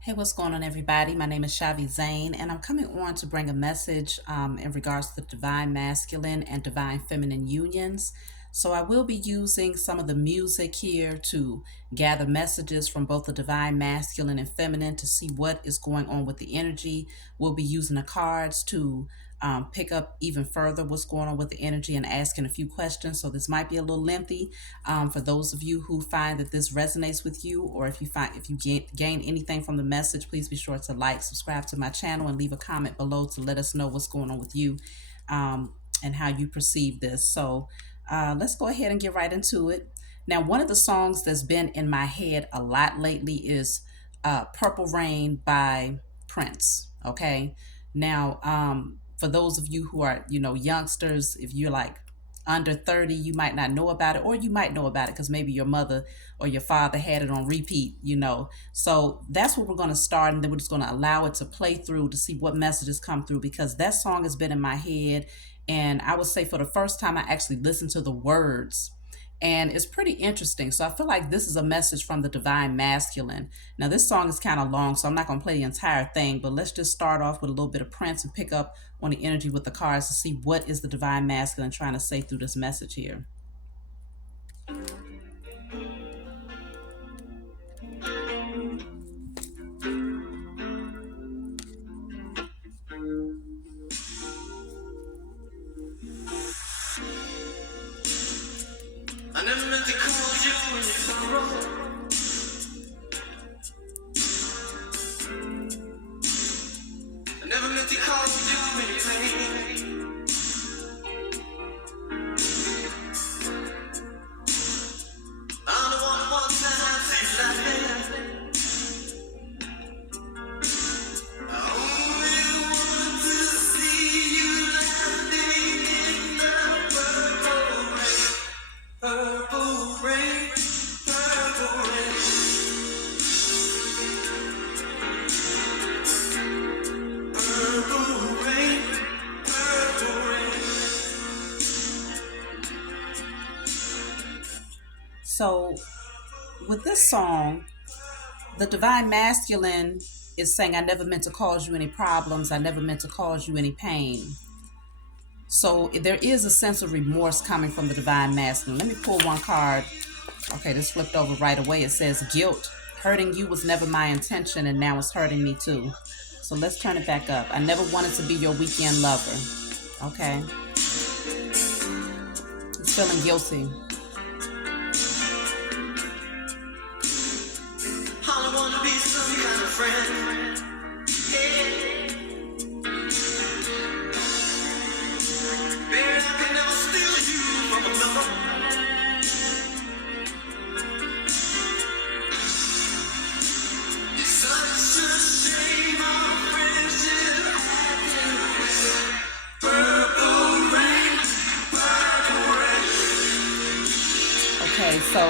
Hey, what's going on, everybody? My name is Shavi Zane, and I'm coming on to bring a message in regards to the divine masculine and divine feminine unions. So, I will be using some of the music here to gather messages from both the divine masculine and feminine to see what is going on with the energy. We'll be using the cards to pick up even further what's going on with the energy and asking a few questions. So, this might be a little lengthy for those of you who find that this resonates with you, or if you gain anything from the message, please be sure to like, subscribe to my channel, and leave a comment below to let us know what's going on with you and how you perceive this. So let's go ahead and get right into it. Now, one of the songs that's been in my head a lot lately is Purple Rain by Prince. Okay. Now, for those of you who are, youngsters, if you're like under 30, you might not know about it, or you might know about it because maybe your mother or your father had it on repeat. So that's what we're going to start, and then we're just going to allow it to play through to see what messages come through, because that song has been in my head. And I would say for the first time, I actually listened to the words, and it's pretty interesting. So I feel like this is a message from the divine masculine. Now, this song is kind of long, so I'm not going to play the entire thing, but let's just start off with a little bit of Prince and pick up on the energy with the cards to see what is the divine masculine trying to say through this message here. I never meant to call you when you sorrow. I never meant to call you when you pain. I'm the one who wants to have you laughing. I only want to see you laughing in the purple rain, purple rain, purple rain, purple rain. So, with this song, the divine masculine is saying, I never meant to cause you any problems. I never meant to cause you any pain. So there is a sense of remorse coming from the divine masculine. Let me pull one card. Okay, this flipped over right away. It says guilt. Hurting you was never my intention, and now it's hurting me too. So let's turn it back up. I never wanted to be your weekend lover. Okay. It's feeling guilty. I want to be some kind of friend. Hey. Baby, I can never steal you from another. It's such a shame our friendship had to purple rain, purple rain. Okay, so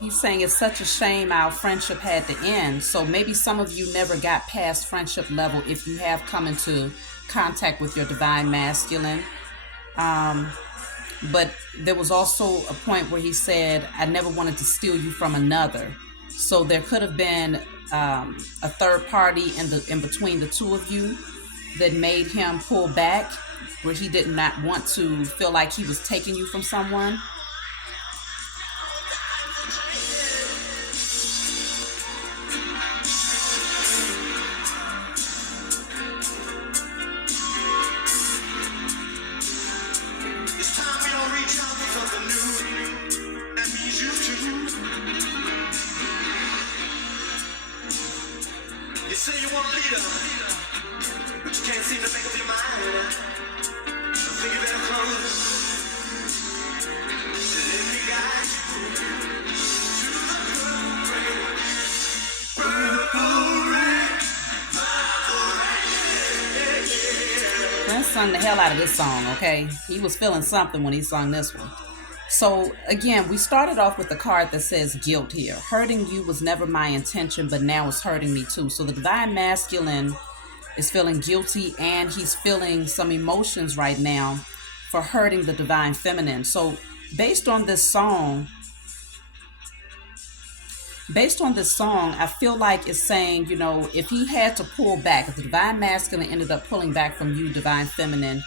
he's saying it's such a shame our friendship had to end. So maybe some of you never got past friendship level if you have come into contact with your divine masculine. But there was also a point where he said, I never wanted to steal you from another. So there could have been a third party in between the two of you that made him pull back, where he did not want to feel like he was taking you from someone. You say you want a leader, but you can't seem to make up your mind. I think you better come. Let me guide you to the purple rain, purple rain. Prince sung the hell out of this song, okay? He was feeling something when he sung this one. So again, we started off with the card that says guilt here. Hurting you was never my intention, but now it's hurting me too. So the divine masculine is feeling guilty, and he's feeling some emotions right now for hurting the divine feminine. So based on this song, based on this song, I feel like it's saying, if he had to pull back, if the divine masculine ended up pulling back from you, divine feminine,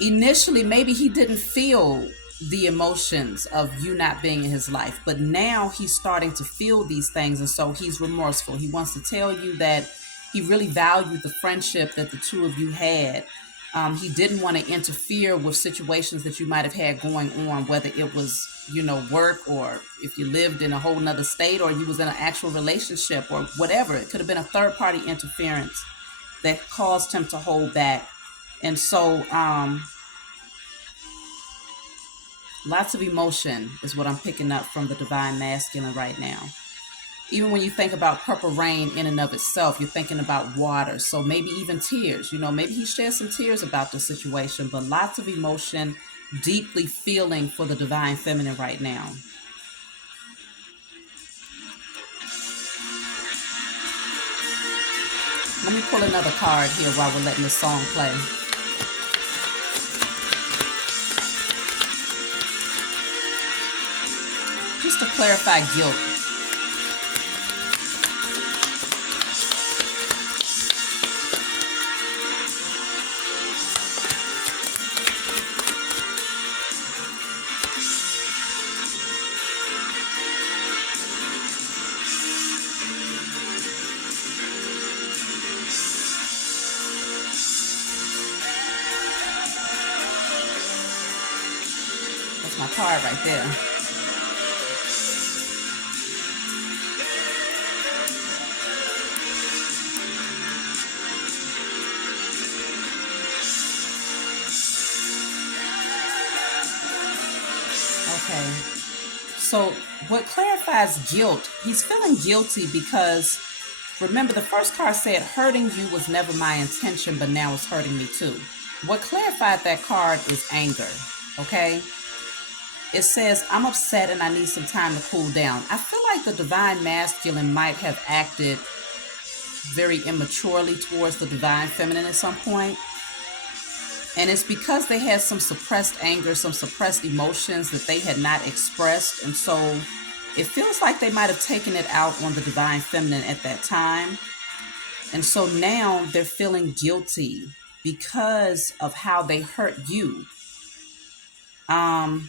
initially maybe he didn't feel the emotions of you not being in his life, but now he's starting to feel these things, and so he's remorseful. He wants to tell you that he really valued the friendship that the two of you had. He didn't want to interfere with situations that you might have had going on, whether it was work, or if you lived in a whole nother state, or you was in an actual relationship, or whatever. It could have been a third party interference that caused him to hold back. And so lots of emotion is what I'm picking up from the divine masculine right now. Even when you think about purple rain in and of itself, you're thinking about water. So maybe even tears. Maybe he shed some tears about the situation, but lots of emotion, deeply feeling for the divine feminine right now. Let me pull another card here while we're letting this song play. Just to clarify guilt. That's my card right there. Okay. So what clarifies guilt, he's feeling guilty because, remember, the first card said hurting you was never my intention, but now it's hurting me too. What clarified that card is anger, okay? It says, I'm upset and I need some time to cool down. I feel like the divine masculine might have acted very immaturely towards the divine feminine at some point. And it's because they had some suppressed anger, some suppressed emotions that they had not expressed. And so it feels like they might have taken it out on the divine feminine at that time. And so now they're feeling guilty because of how they hurt you. I'm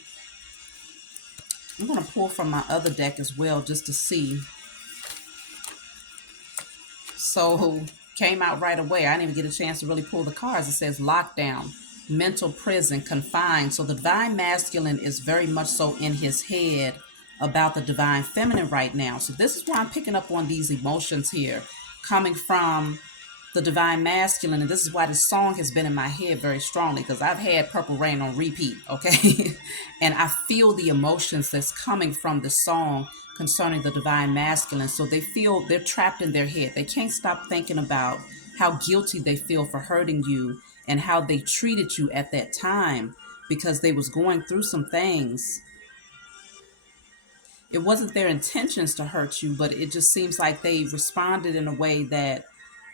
going to pull from my other deck as well just to see. So came out right away. I didn't even get a chance to really pull the cards. It says lockdown, mental prison, confined. So the divine masculine is very much so in his head about the divine feminine right now. So this is why I'm picking up on these emotions here coming from the divine masculine. And this is why this song has been in my head very strongly, because I've had Purple Rain on repeat, okay? And I feel the emotions that's coming from the song concerning the divine masculine. So they feel they're trapped in their head. They can't stop thinking about how guilty they feel for hurting you and how they treated you at that time, because they was going through some things. It wasn't their intentions to hurt you, but it just seems like they responded in a way that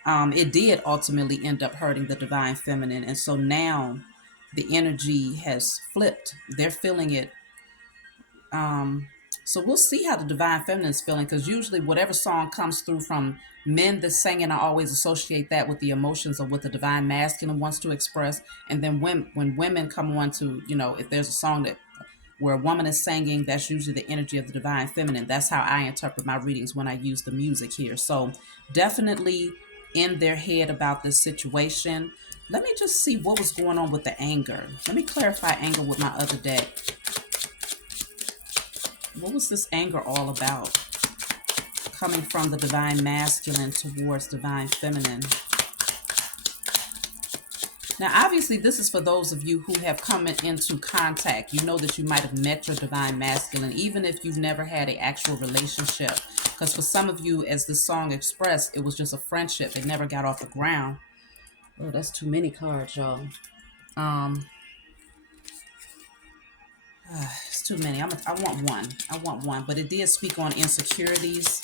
it did ultimately end up hurting the divine feminine. And so now the energy has flipped. They're feeling it. So we'll see how the divine feminine is feeling, because usually whatever song comes through from men that's singing, I always associate that with the emotions of what the divine masculine wants to express. And then when women come on to, if there's a song that where a woman is singing, that's usually the energy of the divine feminine. That's how I interpret my readings when I use the music here. So definitely in their head about this situation. Let me just see what was going on with the anger. Let me clarify anger with my other deck. What was this anger all about? Coming from the divine masculine towards divine feminine. Now, obviously, this is for those of you who have come into contact. You know that you might have met your divine masculine, even if you've never had an actual relationship. Because for some of you, as this song expressed, it was just a friendship. It never got off the ground. Oh, that's too many cards, y'all. It's too many. I want one. I want one. But it did speak on insecurities.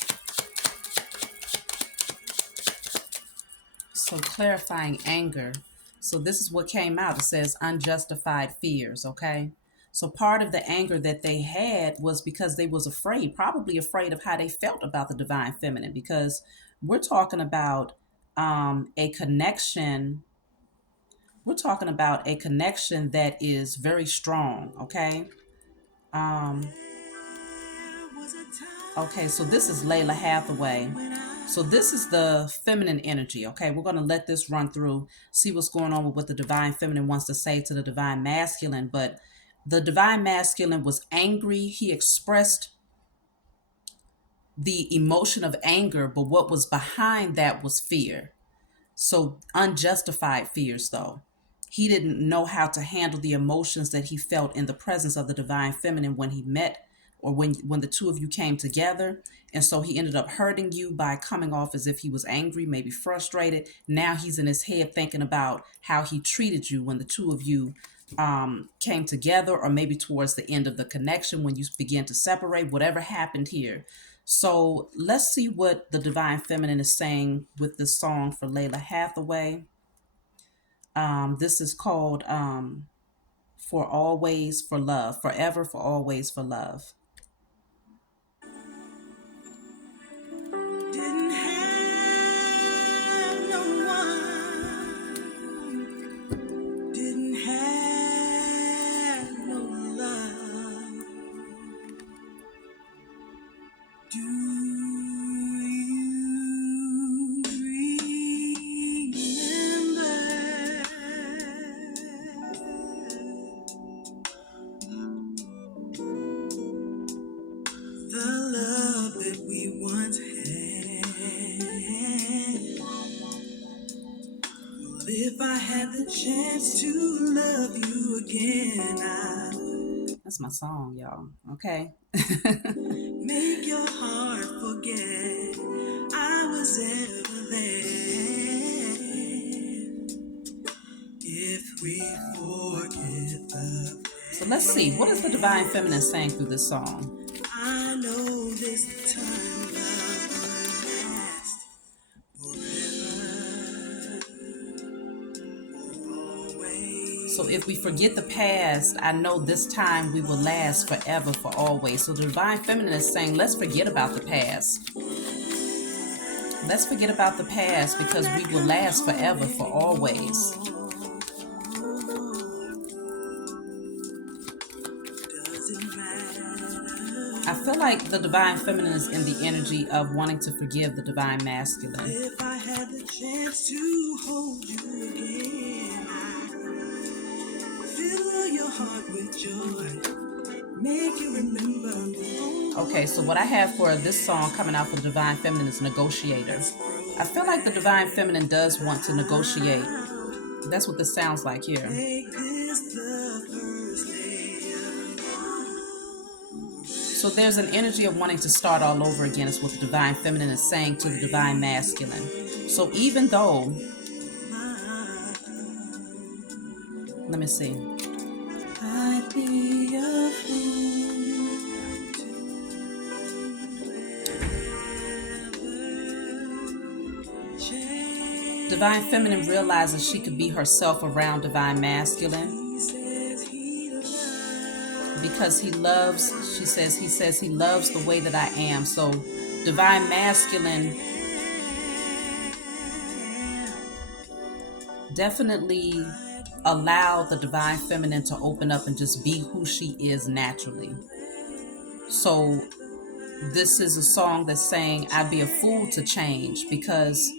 So clarifying anger. So this is what came out. It says unjustified fears, okay? So part of the anger that they had was because they was afraid, probably afraid of how they felt about the divine feminine, because we're talking about a connection. We're talking about a connection that is very strong, okay? Um, okay, so this is Layla Hathaway. So this is the feminine energy, okay? We're going to let this run through, see what's going on with what the divine feminine wants to say to the divine masculine. But the divine masculine was angry. He expressed the emotion of anger, but what was behind that was fear. So unjustified fears, though. He didn't know how to handle the emotions that he felt in the presence of the divine feminine when he met, or when the two of you came together. And so he ended up hurting you by coming off as if he was angry, maybe frustrated. Now he's in his head thinking about how he treated you when the two of you came together, or maybe towards the end of the connection when you began to separate, whatever happened here. So let's see what the divine feminine is saying with this song for Layla Hathaway. This is called For Always for Love, Forever for Always for Love. Didn't have no one, didn't have no love. Do you the love that we once had? Well, if I had the chance to love you again, I would. That's my song, y'all. Okay. Make your heart forget I was ever there. If we forget the past. So let's see. What is the divine feminine saying through this song? I know this time love will last forever, always. So if we forget the past, I know this time we will last forever, for always. So the divine feminine is saying, let's forget about the past. Let's forget about the past, because we will last forever, for always. I feel like the divine feminine is in the energy of wanting to forgive the divine masculine. If I had the chance to hold you again, I'd fill your heart with joy, make you remember. Okay, so what I have for this song coming out for the divine feminine is Negotiator. I feel like the divine feminine does want to negotiate. That's what this sounds like here. So there's an energy of wanting to start all over again, is what the divine feminine is saying to the divine masculine. So even though, let me see. I'd be a fool. Divine feminine realizes she could be herself around divine masculine. Because he loves, he says he loves the way that I am. So divine masculine definitely allow the divine feminine to open up and just be who she is naturally. So this is a song that's saying I'd be a fool to change, because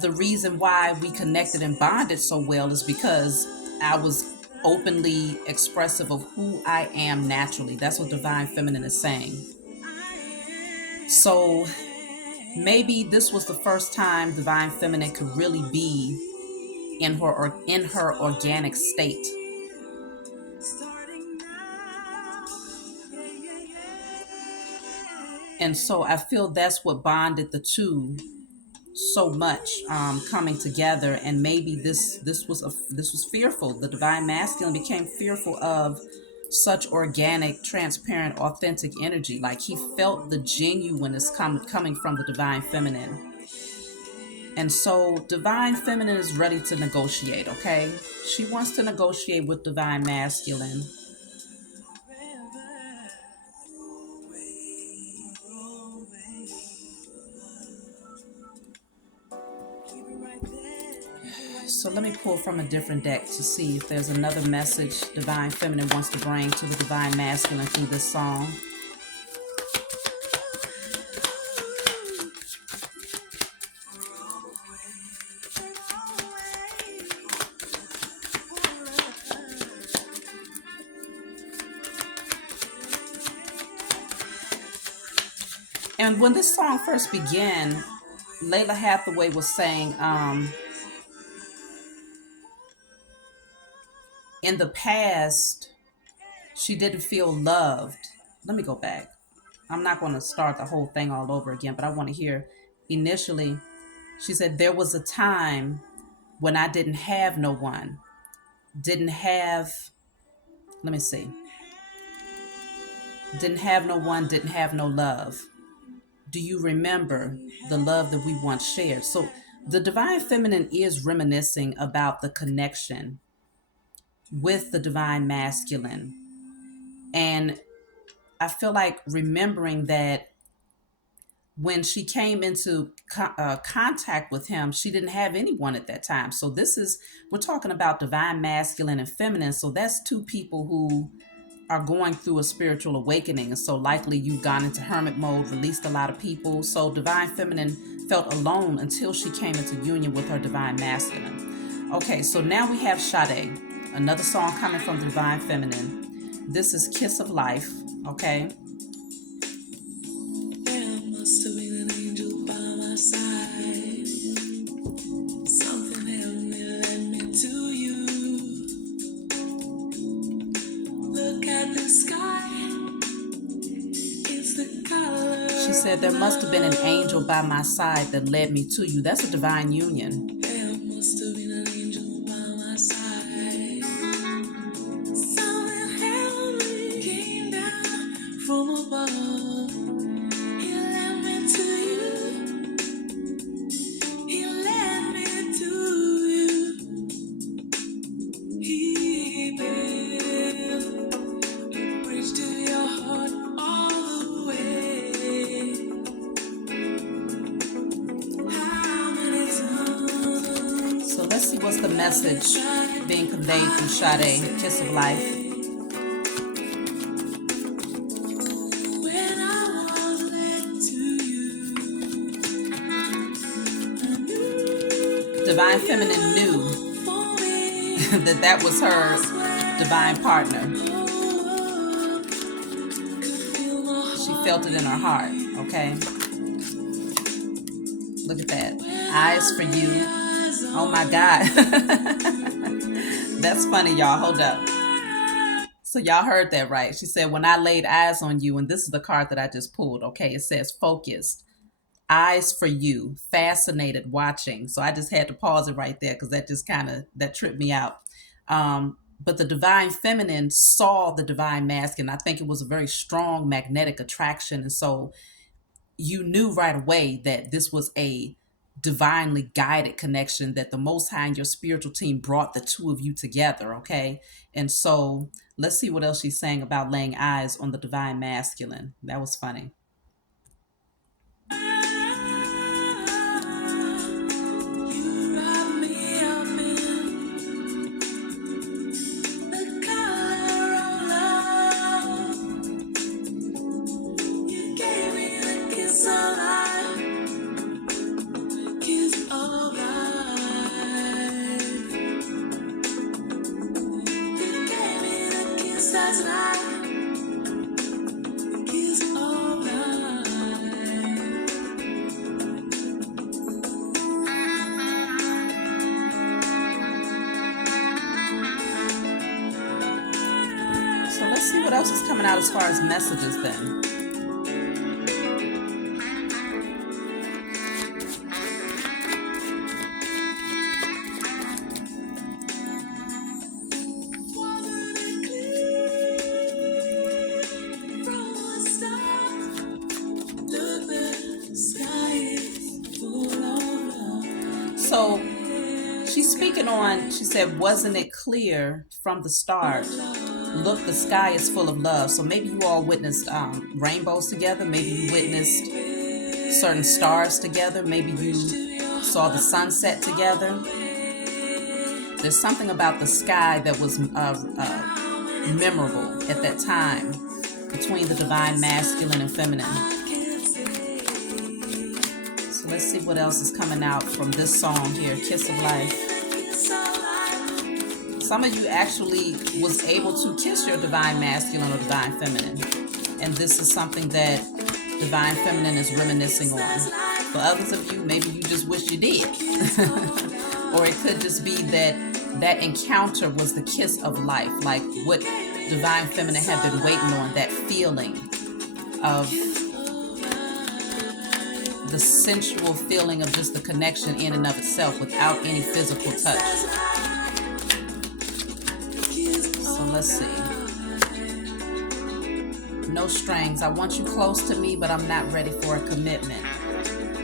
the reason why we connected and bonded so well is because I was openly expressive of who I am naturally. That's what divine feminine is saying. So maybe this was the first time divine feminine could really be in her organic state. And so I feel that's what bonded the two so much, coming together. And maybe this was fearful. The divine masculine became fearful of such organic, transparent, authentic energy. Like he felt the genuineness coming from the divine feminine. And so divine feminine is ready to negotiate, okay? She wants to negotiate with divine masculine. So let me pull from a different deck to see if there's another message Divine Feminine wants to bring to the Divine Masculine through this song. And when this song first began, Layla Hathaway was saying, in the past, she didn't feel loved. Let me go back. I'm not going to start the whole thing all over again, but I want to hear initially. She said, there was a time when I didn't have no one, didn't have, let me see, didn't have no one, didn't have no love. Do you remember the love that we once shared? So the Divine Feminine is reminiscing about the connection with the Divine Masculine. And I feel like remembering that when she came into contact with him, she didn't have anyone at that time. So we're talking about Divine Masculine and Feminine. So that's two people who are going through a spiritual awakening. And so likely you've gone into hermit mode, released a lot of people. So Divine Feminine felt alone until she came into union with her Divine Masculine. Okay, so now we have Sade, another song coming from Divine Feminine. This is Kiss of Life, okay? There must have been an angel by my side. Something heavenly led me to you. Look at the sky. It's the color. She said, there must have been an angel by my side that led me to you. That's a divine union. There must have been an angel by my side. Something heavenly came down from above. He led me to you. He led me to you. He built a bridge to your heart all the way. How many times So let's see what's the message being conveyed through Sade, Kiss of Life. when I was led to you, I knew Divine Feminine knew for me that was her divine partner. could feel my She heart felt it in her heart, okay? Look at that. Eyes for you. Oh my God. That's funny, y'all. Hold up. So y'all heard that right. She said, when I laid eyes on you, and this is the card that I just pulled, okay? It says focused. Eyes for you, fascinated, watching. So I just had to pause it right there because that just that tripped me out. But the Divine Feminine saw the Divine Masculine. I think it was a very strong magnetic attraction. And so you knew right away that this was a divinely guided connection, that the Most High and your spiritual team brought the two of you together, okay? And so let's see what else she's saying about laying eyes on the Divine Masculine. That was funny. You wrap me up in the color of love. You gave me the kiss of life, kiss of life. You gave me the kiss that's life, kiss of life. So let's see what else is coming out as far as messages then. Wasn't it clear from the start? Look, the sky is full of love. So she's speaking on, she said, wasn't it clear from the start? Look, the sky is full of love. So maybe you all witnessed rainbows together. Maybe you witnessed certain stars together. Maybe you saw the sunset together. There's something about the sky that was memorable at that time between the divine masculine and feminine. So let's see what else is coming out from this song here, Kiss of Life. Some of you actually was able to kiss your divine masculine or divine feminine. And this is something that divine feminine is reminiscing on. For others of you, maybe you just wish you did. Or it could just be that that encounter was the kiss of life, like what divine feminine had been waiting on, that feeling of the sensual feeling of just the connection in and of itself without any physical touch. So let's see. No strings. I want you close to me, but I'm not ready for a commitment.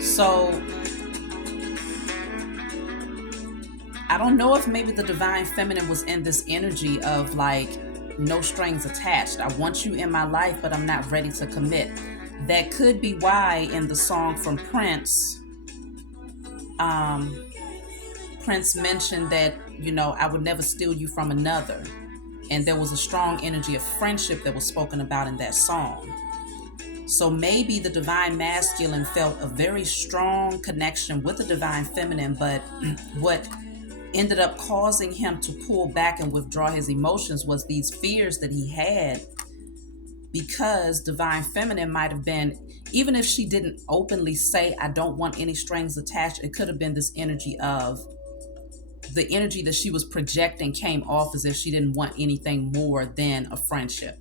So I don't know if maybe the divine feminine was in this energy of like no strings attached. I want you in my life, but I'm not ready to commit. That could be why in the song from Prince, Prince mentioned that, you know, I would never steal you from another. And there was a strong energy of friendship that was spoken about in that song. So maybe the divine masculine felt a very strong connection with the divine feminine, but what ended up causing him to pull back and withdraw his emotions was these fears that he had, because divine feminine might have been, even if she didn't openly say, I don't want any strings attached, it could have been this energy of the energy that she was projecting came off as if she didn't want anything more than a friendship.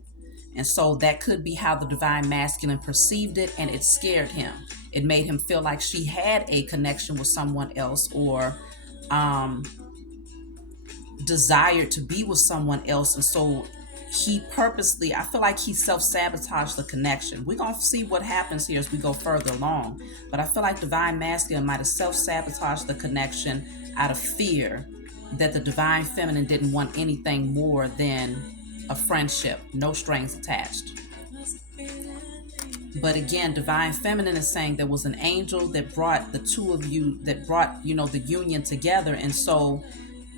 And so that could be how the divine masculine perceived it, and it scared him. It made him feel like she had a connection with someone else, or desired to be with someone else. And so he purposely, I feel like he self-sabotaged the connection. We're going to see what happens here as we go further along. But I feel like divine masculine might have self-sabotaged the connection out of fear that the divine feminine didn't want anything more than a friendship, no strings attached. But again, divine feminine is saying there was an angel that brought the two of you, that brought, you know, the union together. And so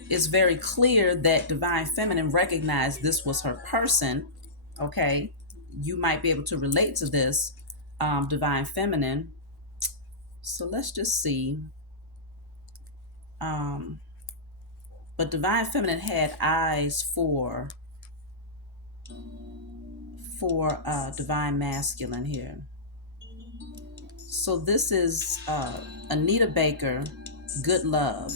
it's very clear that divine feminine recognized this was her person. Okay, you might be able to relate to this, divine feminine. So let's just see. But divine feminine had eyes for divine masculine here. So this is Anita Baker, Good Love.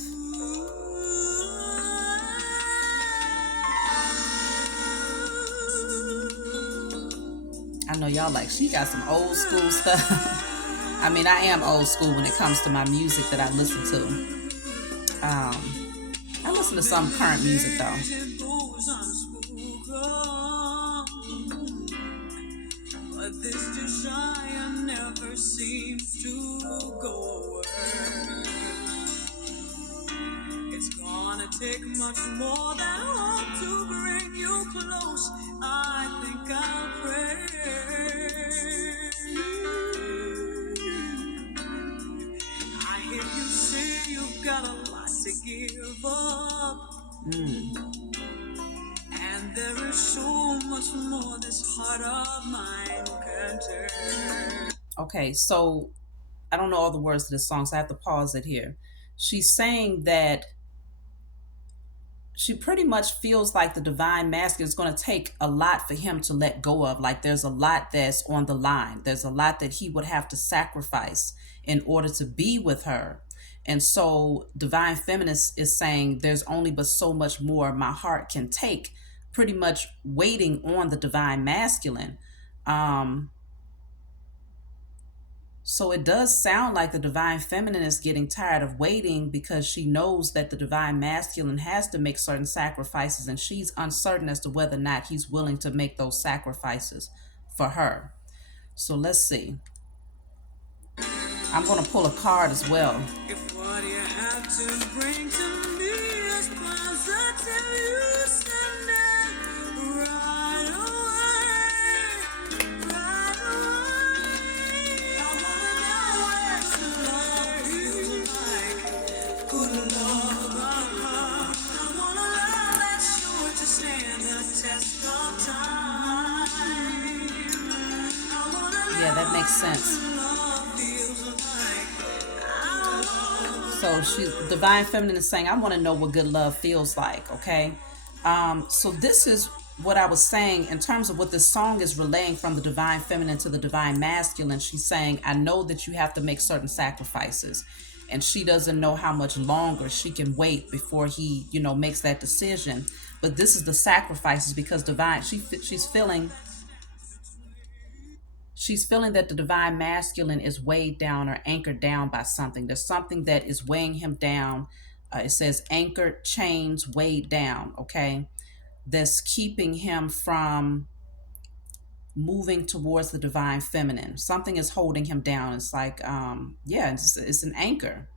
I know y'all like, she got some old school stuff. I mean, I am old school when it comes to my music that I listen to. I listen to some current music though. But this desire never seems to go away. It's gonna take much more than hope to bring you close. I think I'll pray. I hear you say you've got a lot to give up. And there is so much more this heart of mine can take. Okay, so I don't know all the words to this song, so I have to pause it here. She's saying that she pretty much feels like the divine masculine is going to take a lot for him to let go of. Like there's a lot that's on the line. There's a lot that he would have to sacrifice in order to be with her. And so divine feminist is saying there's only but so much more my heart can take, pretty much waiting on the divine masculine. So it does sound like the divine feminine is getting tired of waiting, because she knows that the divine masculine has to make certain sacrifices, and she's uncertain as to whether or not he's willing to make those sacrifices for her. So let's see. I'm going to pull a card as well. If what you have to bring to me is positive, you send it right away, right away. I wanna know what you love you like. Good love, makes sense. So divine feminine is saying, I want to know what good love feels like. Okay. So this is what I was saying in terms of what this song is relaying from the divine feminine to the divine masculine. She's saying, I know that you have to make certain sacrifices. And she doesn't know how much longer she can wait before he, makes that decision. But this is the sacrifices because she's feeling that the divine masculine is weighed down or anchored down by something. There's something that is weighing him down. It says anchored, chains, weighed down. Okay, that's keeping him from moving towards the divine feminine. Something is holding him down. It's like, yeah, it's an anchor.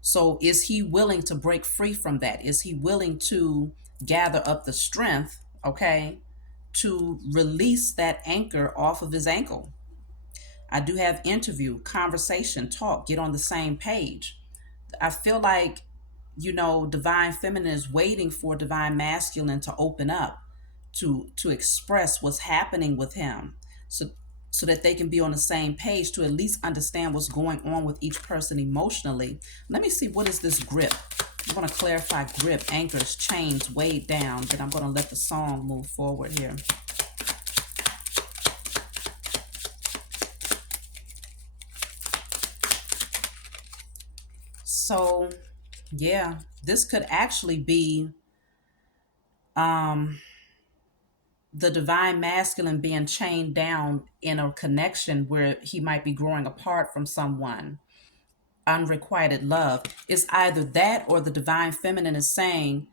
So is he willing to break free from that? Is he willing to gather up the strength, okay, to release that anchor off of his ankle? I do have interview, conversation, talk, get on the same page. I feel like, divine feminine is waiting for divine masculine to open up, to express what's happening with him, so that they can be on the same page, to at least understand what's going on with each person emotionally. Let me see, what is this grip? I'm going to clarify grip, anchors, chains, weighed down. Then I'm going to let the song move forward here. So, yeah, this could actually be the divine masculine being chained down in a connection where he might be growing apart from someone. Unrequited love is either that, or the divine feminine is saying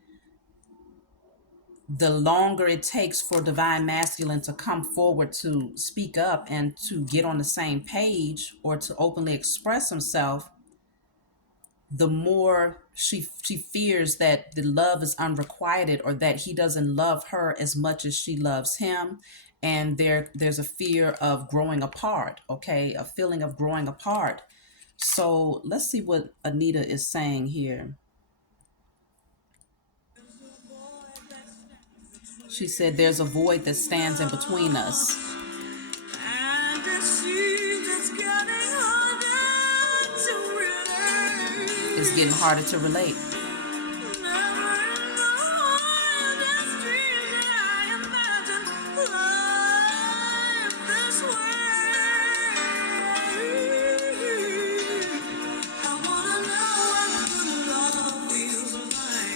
the longer it takes for divine masculine to come forward to speak up and to get on the same page or to openly express himself, the more she fears that the love is unrequited, or that he doesn't love her as much as she loves him. And there's a fear of growing apart, okay, a feeling of growing apart. So let's see what Anita is saying here. She said there's a void that stands in between us. It's getting harder to relate.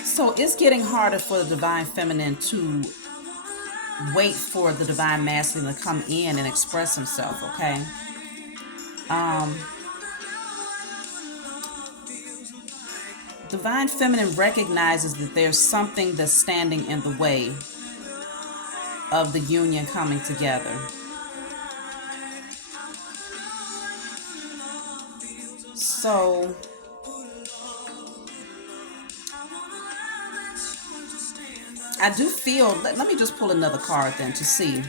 So it's getting harder for the divine feminine to wait for the divine masculine to come in and express himself, okay? Divine feminine recognizes that there's something that's standing in the way of the union coming together. So I do feel, let me just pull another card then to see,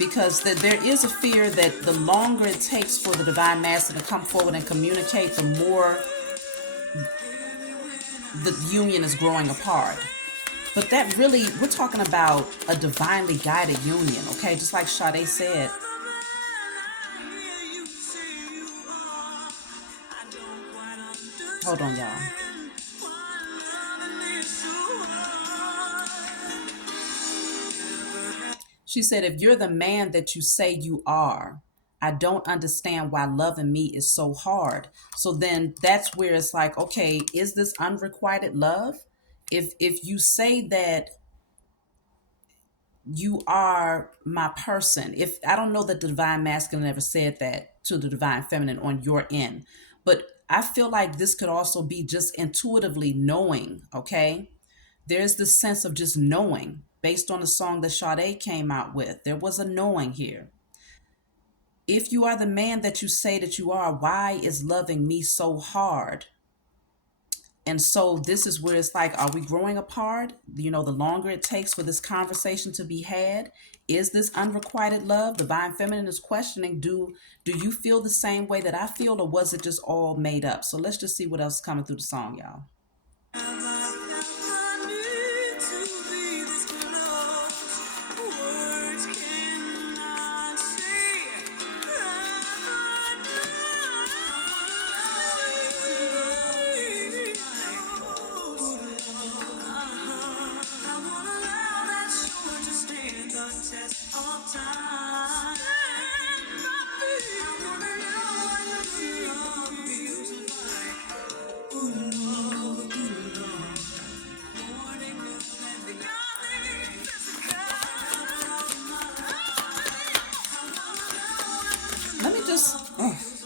because there is a fear that the longer it takes for the divine master to come forward and communicate, the more the union is growing apart. But that really, we're talking about a divinely guided union, okay? Just like Sade said. Hold on, y'all. She said, if you're the man that you say you are, I don't understand why loving me is so hard. So then that's where it's like, okay, is this unrequited love? If you say that you are my person, if I don't know that the divine masculine ever said that to the divine feminine on your end, but I feel like this could also be just intuitively knowing, okay? There's this sense of just knowing based on the song that Sade came out with. There was a knowing here. If you are the man that you say that you are, why is loving me so hard? And so this is where it's like, are we growing apart? The longer it takes for this conversation to be had, is this unrequited love? Divine feminine is questioning, do you feel the same way that I feel, or was it just all made up? So let's just see what else is coming through the song, y'all.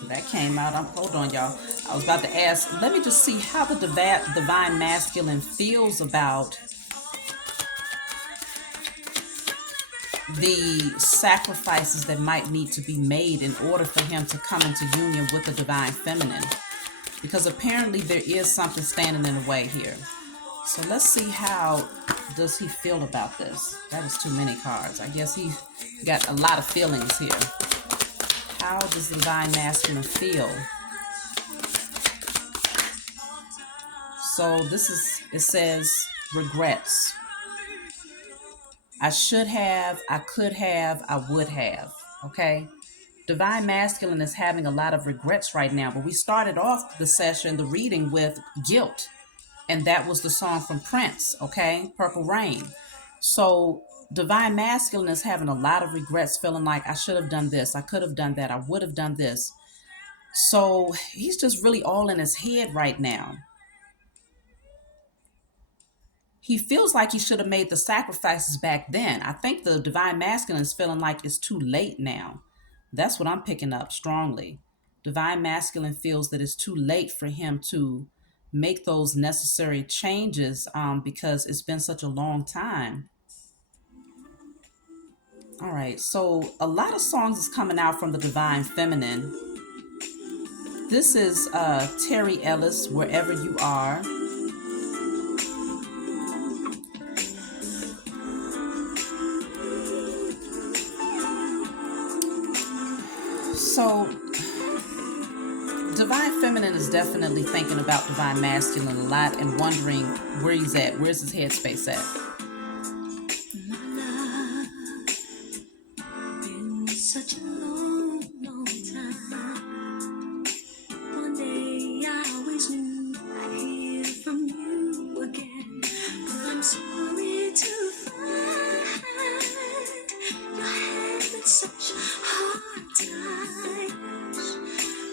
That came out. Hold on, y'all. I was about to ask. Let me just see how the divine masculine feels about the sacrifices that might need to be made in order for him to come into union with the divine feminine. Because apparently there is something standing in the way here. So let's see how does he feel about this. That was too many cards. I guess he got a lot of feelings here. How does the divine masculine feel? So this is, it says regrets. I should have, I could have, I would have. Okay. Divine masculine is having a lot of regrets right now, but we started off the session, the reading, with guilt. And that was the song from Prince, okay? Purple Rain. So divine masculine is having a lot of regrets, feeling like I should have done this, I could have done that, I would have done this. So he's just really all in his head right now. He feels like he should have made the sacrifices back then. I think the divine masculine is feeling like it's too late now. That's what I'm picking up strongly. Divine masculine feels that it's too late for him to make those necessary changes because it's been such a long time. All right, so a lot of songs is coming out from the divine feminine. This is Terry Ellis, Wherever You Are. So divine feminine is definitely thinking about divine masculine a lot and wondering where he's at. Where's his headspace at? Been such a long, long time. One day I always knew I'd hear from you again. But I'm sorry to find you're having such hard times.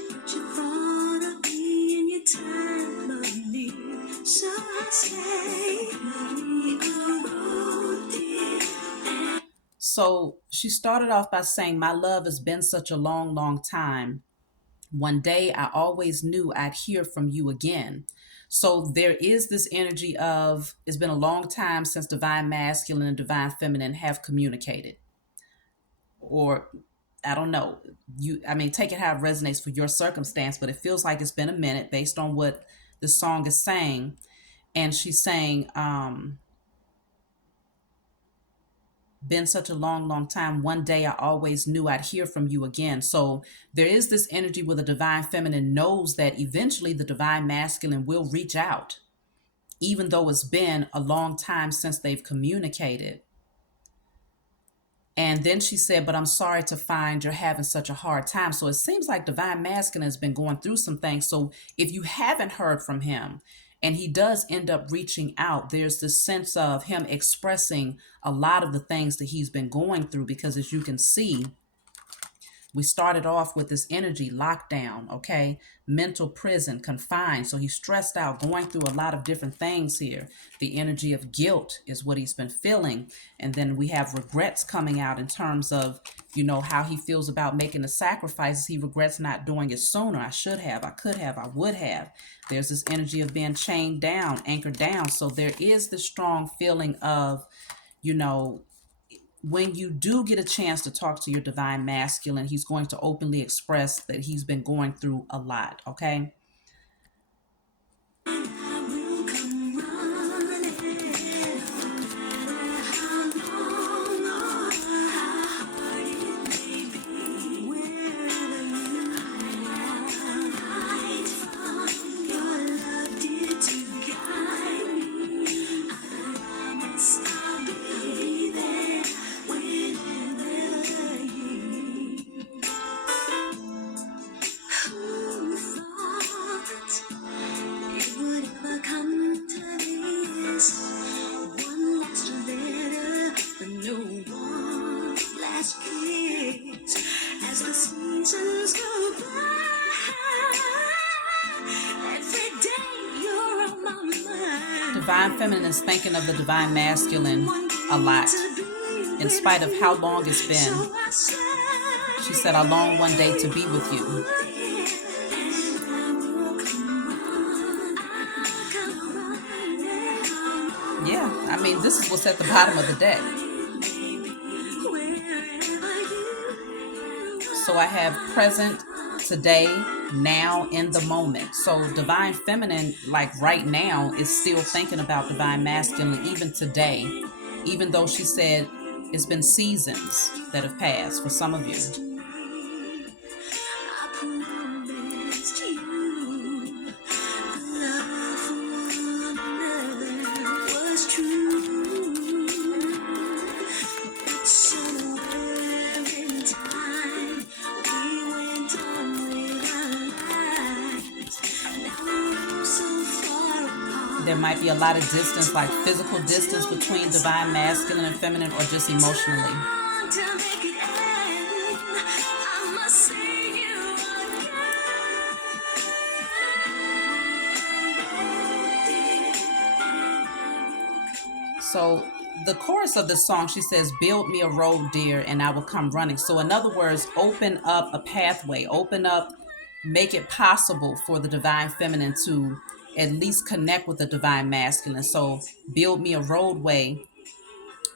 But you thought of me in your time of need. So I say, So she started off by saying, my love has been such a long, long time. One day I always knew I'd hear from you again. So there is this energy of it's been a long time since divine masculine and divine feminine have communicated. Or I don't know. Take it how it resonates for your circumstance, but it feels like it's been a minute based on what the song is saying. And she's saying, been such a long, long time. One day I always knew I'd hear from you again. So there is this energy where the divine feminine knows that eventually the divine masculine will reach out, even though it's been a long time since they've communicated. And then she said, but I'm sorry to find you're having such a hard time. So it seems like divine masculine has been going through some things. So if you haven't heard from him, and he does end up reaching out, there's this sense of him expressing a lot of the things that he's been going through, because as you can see, we started off with this energy lockdown, okay? Mental prison, confined. So he's stressed out, going through a lot of different things here. The energy of guilt is what he's been feeling. And then we have regrets coming out in terms of, how he feels about making the sacrifices. He regrets not doing it sooner. I should have, I could have, I would have. There's this energy of being chained down, anchored down. So there is this strong feeling of, when you do get a chance to talk to your divine masculine, he's going to openly express that he's been going through a lot, okay? Divine feminine is thinking of the divine masculine a lot, in spite of how long it's been. She said, I long one day to be with you. This is what's at the bottom of the deck. So I have present, today, now, in the moment. So divine feminine, like right now, is still thinking about divine masculine, even today, even though she said it's been seasons that have passed for some of you. There might be a lot of distance, like physical distance between divine masculine and feminine, or just emotionally. So the chorus of the song, she says, build me a road, dear, and I will come running. So in other words, open up a pathway, open up, make it possible for the divine feminine to at least connect with the divine masculine. So build me a roadway.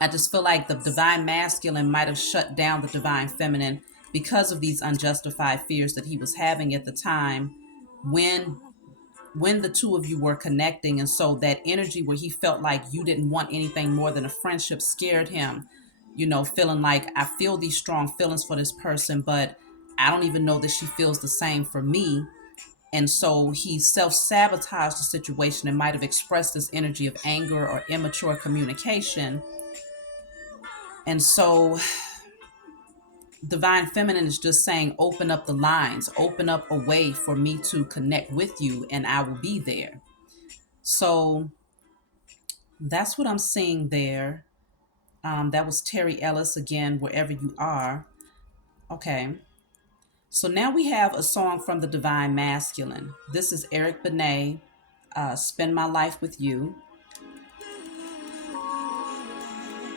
I just feel like the divine masculine might have shut down the divine feminine because of these unjustified fears that he was having at the time when the two of you were connecting. And so that energy where he felt like you didn't want anything more than a friendship scared him, feeling like, I feel these strong feelings for this person, but I don't even know that she feels the same for me. And so he self-sabotaged the situation and might have expressed this energy of anger or immature communication. And so divine feminine is just saying, open up the lines, open up a way for me to connect with you, and I will be there. So that's what I'm seeing there. That was Terry Ellis again, Wherever You Are. Okay. So now we have a song from the divine masculine. This is Eric Benet, Spend My Life With You.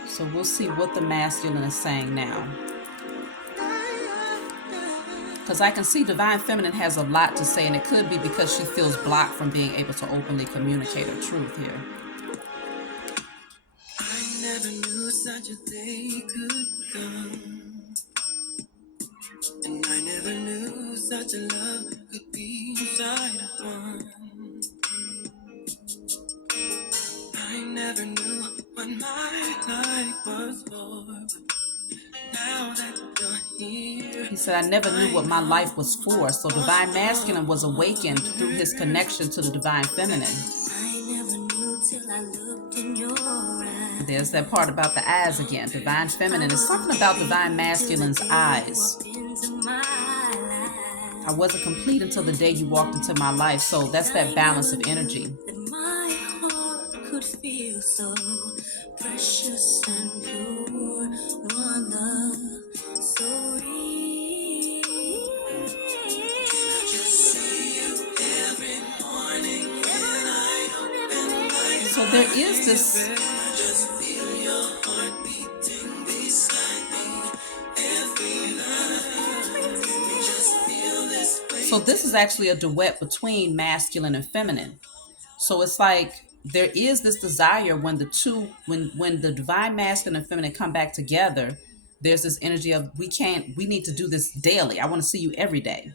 So we'll see what the masculine is saying now. Because I can see divine feminine has a lot to say, and it could be because she feels blocked from being able to openly communicate her truth here. I never knew such a day could come, and I never knew such a love could be inside of one. I never knew what my life was for, but now that you're here. He said, I never knew what my life was for. So divine masculine was awakened through his connection to the divine feminine. I never knew till I looked in your eyes. There's that part about the eyes again. Divine feminine is something about divine masculine's eyes. I wasn't complete until the day you walked into my life. So that's that balance of energy. My heart could feel so precious and pure. One love so real. Just see you every morning when I open my eyes. So there is this. Just feel your heart beating beside me every night. Just feel this way. So this is actually a duet between masculine and feminine. So it's like there is this desire when the two, when the divine masculine and feminine come back together, there's this energy of we need to do this daily. I want to see you every day.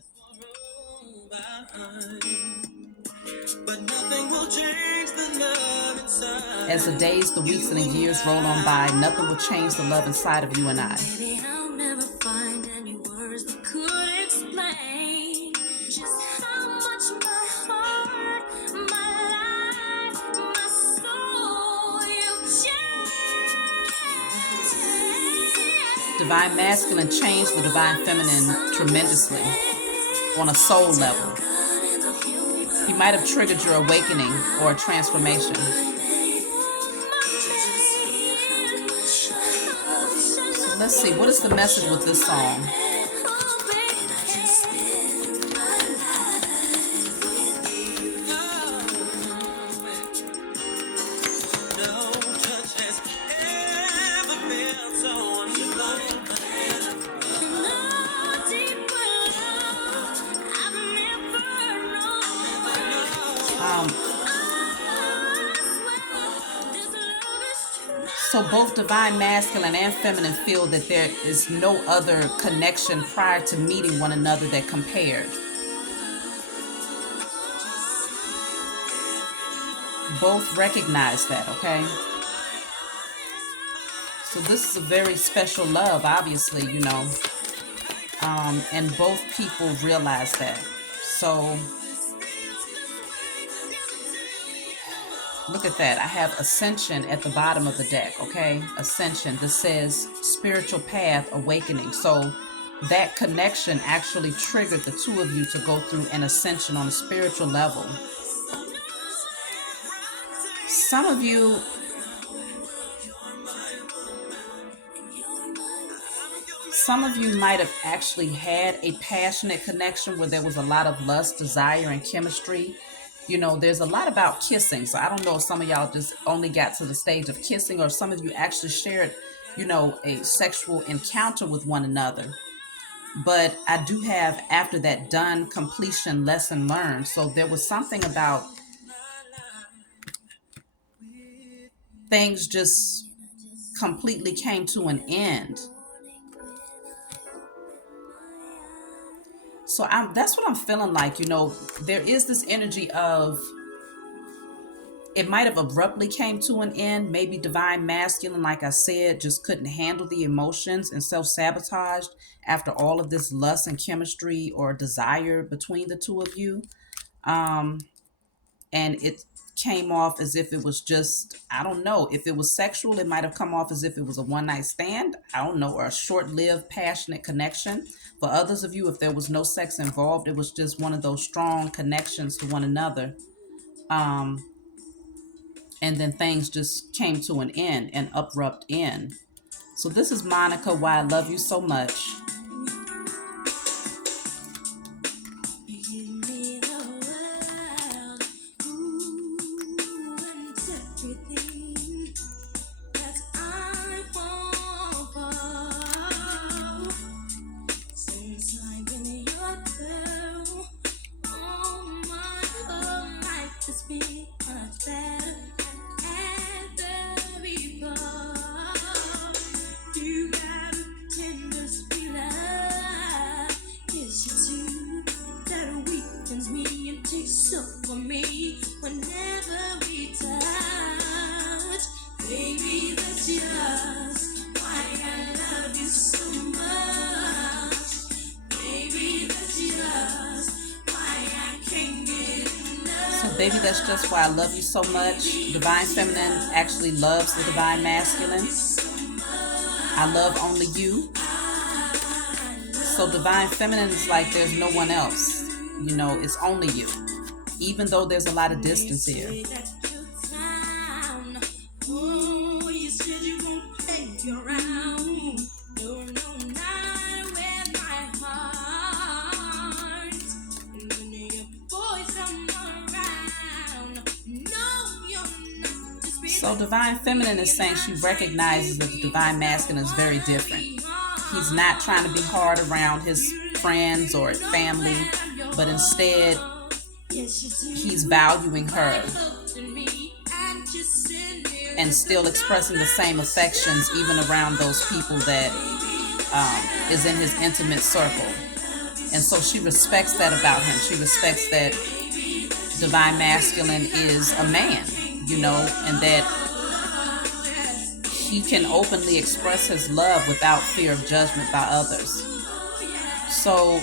But nothing will change the love inside. As the days, the weeks, and the years roll on by, nothing will change the love inside of you and I. Maybe I'll never find any words that could explain just how much my heart, my life, my soul you've changed. Divine masculine changed the divine feminine tremendously on a soul level. He might have triggered your awakening or a transformation. So let's see, what is the message with this song? So both divine masculine and feminine feel that there is no other connection prior to meeting one another that compared. Both recognize that, okay? So this is a very special love, obviously, and both people realize that. So look at that. I have Ascension at the bottom of the deck, okay? Ascension. This says spiritual path awakening. So that connection actually triggered the two of you to go through an ascension on a spiritual level. Some of you might have actually had a passionate connection where there was a lot of lust, desire, and chemistry. There's a lot about kissing. So I don't know if some of y'all just only got to the stage of kissing, or some of you actually shared, a sexual encounter with one another. But I do have, after that, done, completion, lesson learned. So there was something about things just completely came to an end. So that's what I'm feeling like. There is this energy of, it might have abruptly came to an end. Maybe divine masculine, like I said, just couldn't handle the emotions and self-sabotaged after all of this lust and chemistry or desire between the two of you. And it came off as if it was just, I don't know, if it was sexual, it might have come off as if it was a one-night stand, I don't know, or a short-lived passionate connection. For others of you, if there was no sex involved, it was just one of those strong connections to one another. And then things just came to an end, an abrupt end. So this is Monica, Why I Love You So Much. Baby, that's just why I love you so much. Divine Feminine actually loves the Divine Masculine. I love only you. So Divine Feminine is like there's no one else. It's only you. Even though there's a lot of distance here. So Divine Feminine is saying she recognizes that the Divine Masculine is very different. He's not trying to be hard around his friends or family, but instead he's valuing her and still expressing the same affections even around those people that is in his intimate circle. And so she respects that about him. She respects that Divine Masculine is a man, and that he can openly express his love without fear of judgment by others. So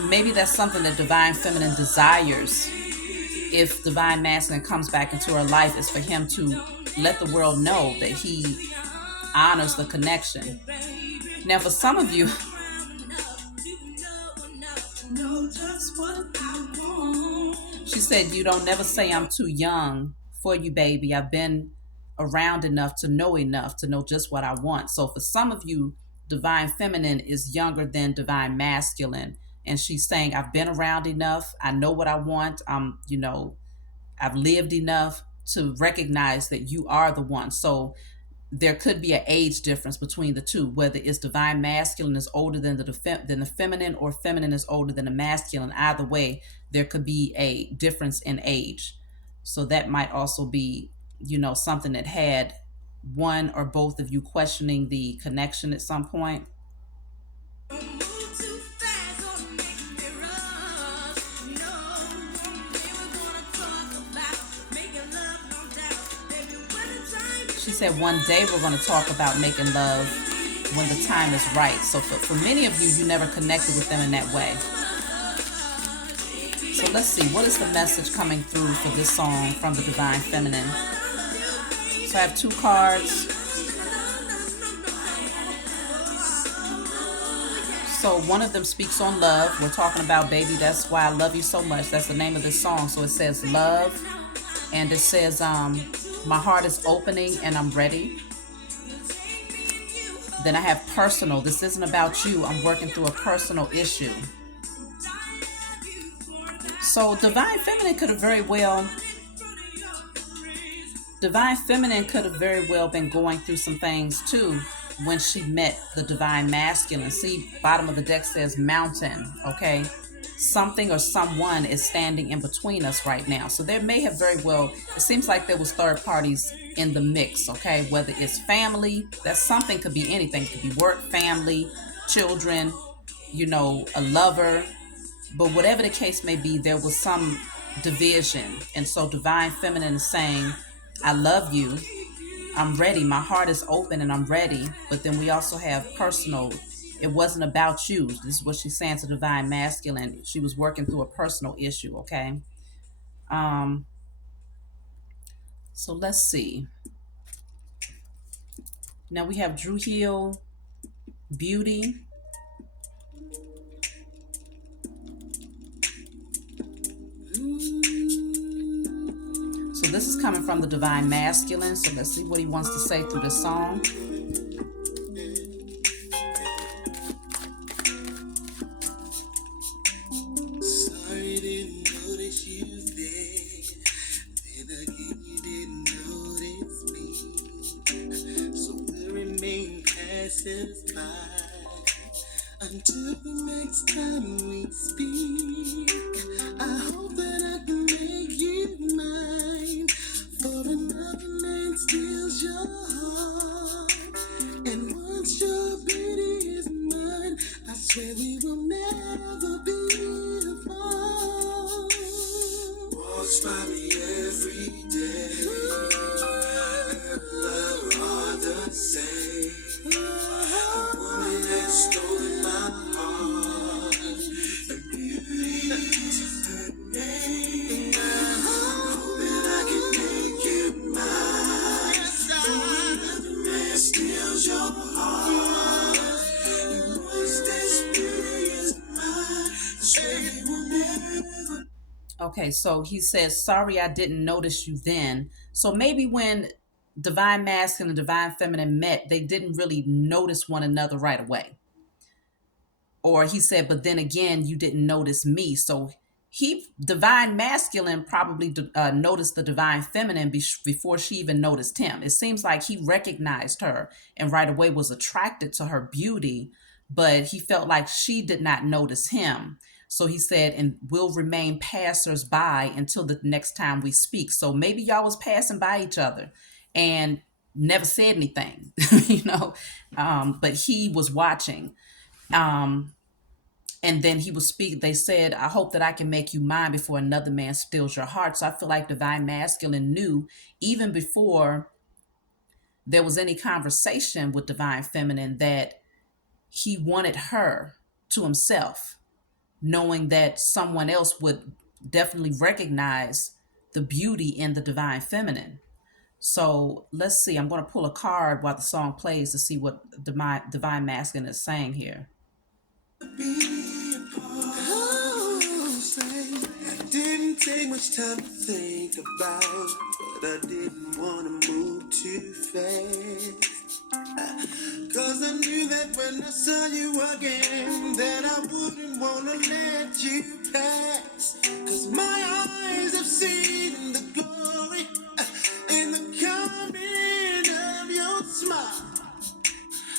maybe that's something that Divine Feminine desires. If Divine Masculine comes back into her life, is for him to let the world know that he honors the connection. Now, for some of you, she said, you don't never say I'm too young for you, baby. I've been around enough to know just what I want. So for some of you, Divine Feminine is younger than Divine Masculine. And she's saying, I've been around enough. I know what I want. I've lived enough to recognize that you are the one. So there could be an age difference between the two, whether it's Divine Masculine is older than the feminine, or feminine is older than the masculine. Either way, there could be a difference in age. So that might also be, something that had one or both of you questioning the connection at some point. She said one day we're going to talk about making love when the time is right. So for many of you, you never connected with them in that way. So let's see, what is the message coming through for this song from the Divine Feminine? So I have two cards. So one of them speaks on love. We're talking about, baby, that's why I love you so much. That's the name of this song. So it says love, and it says my heart is opening and I'm ready. Then I have personal. This isn't about you. I'm working through a personal issue. So Divine Feminine could have very well been going through some things too when she met the Divine Masculine. See, bottom of the deck says mountain, okay? Something or someone is standing in between us right now. So there may have very well, it seems like there was third parties in the mix, okay? Whether it's family, that something could be anything. It could be work, family, children, a lover. But whatever the case may be, there was some division. And so Divine Feminine is saying, I love you. I'm ready. My heart is open and I'm ready. But then we also have personal. It wasn't about you. This is what she's saying to Divine Masculine. She was working through a personal issue, okay? So let's see. Now we have Drew Hill, Beauty. So this is coming from the Divine Masculine. So let's see what he wants to say through this song. Sorry, didn't notice you there. Then again, you didn't notice me. So we'll remain passers by until the next time we speak. I hope that I can make you mine, for another man steals your heart. And once your beauty is mine, I swear we will never be apart. Walks by me every day, her love are the same. A woman has stolen my heart, and beauty is her name. I hope that I can make you mine, for another man steals your heart. And once this beauty is mine, I swear we will never. Okay, so he says, sorry I didn't notice you then. So maybe when Divine Masculine and Divine Feminine met, they didn't really notice one another right away. Or he said, but then again, you didn't notice me. So Divine Masculine probably noticed the Divine Feminine before she even noticed him. It seems like he recognized her and right away was attracted to her beauty, but he felt like she did not notice him. So he said, and we'll remain passers-by until the next time we speak. So maybe y'all was passing by each other and never said anything, but he was watching. And then he was speak. They said, I hope that I can make you mine before another man steals your heart. So I feel like Divine Masculine knew even before there was any conversation with Divine Feminine that he wanted her to himself, knowing that someone else would definitely recognize the beauty in the Divine Feminine. So let's see. I'm going to pull a card while the song plays to see what Divine Masculine is saying here. Didn't take much time to think about, but I didn't want to move too fast. Cause I knew that when I saw you again, that I wouldn't want to let you pass. Cause my eyes have seen the glory in the coming of your smile.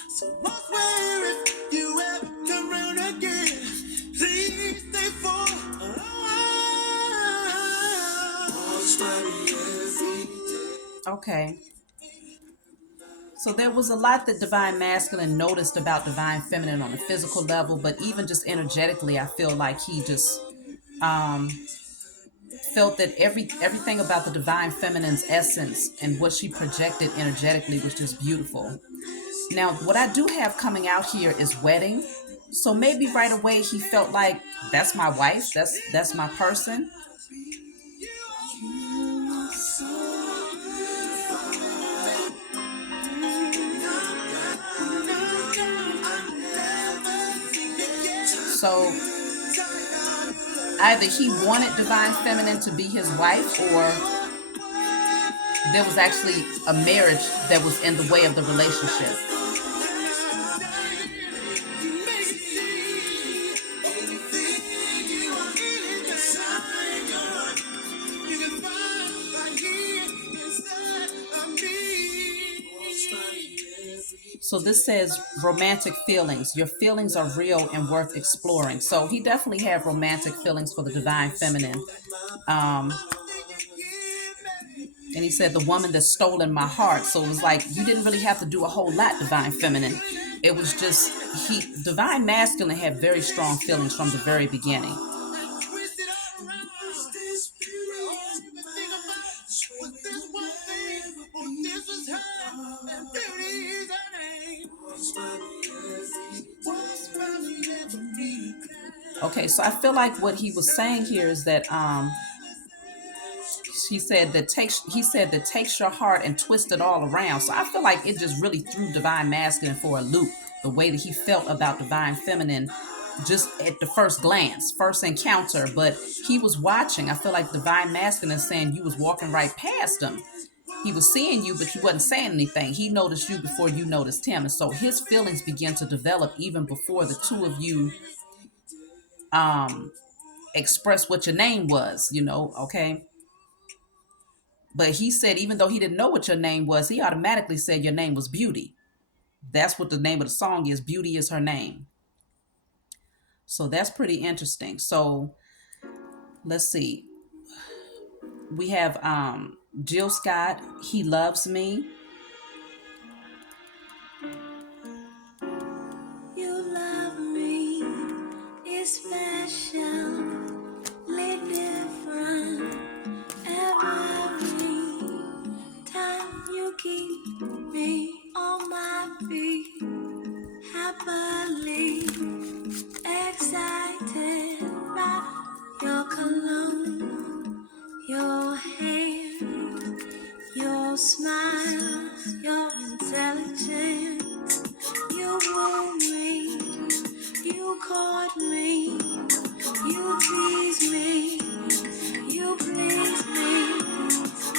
So I swear if you ever come round again, please stay for a while. Walks by me every day. Okay. So there was a lot that divine masculine noticed about divine feminine on a physical level, but even just energetically, I feel like he just um, felt that everything about the divine feminine's essence and what she projected energetically was just beautiful. Now, what I do have coming out here is wedding. So maybe right away he felt like that's my wife, that's my person. So either he wanted divine feminine to be his wife, or there was actually a marriage that was in the way of the relationship. So this says romantic feelings. Your feelings are real and worth exploring. So he definitely had romantic feelings for the divine feminine. Um, and he said the woman that's stolen my heart. So it was like you didn't really have to do a whole lot, divine feminine. It was just divine masculine had very strong feelings from the very beginning. Okay, so I feel like what he was saying here is that he said that takes your heart and twist it all around. So I feel like it just really threw divine masculine for a loop, the way that he felt about divine feminine just at the first glance, first encounter. But he was watching. I feel like divine masculine is saying you was walking right past him. He was seeing you, but you wasn't saying anything. He noticed you before you noticed him. And so his feelings began to develop even before the two of you expressed what your name was, okay? But he said, even though he didn't know what your name was, he automatically said your name was Beauty. That's what the name of the song is. Beauty is her name. So that's pretty interesting. So let's see. We have Jill Scott, He Loves Me. You love me, it's special, different. Every time you keep me on my feet, happily excited by your cologne, your hair, your smile, your intelligence. You woo me, you caught me, you tease me, you please me,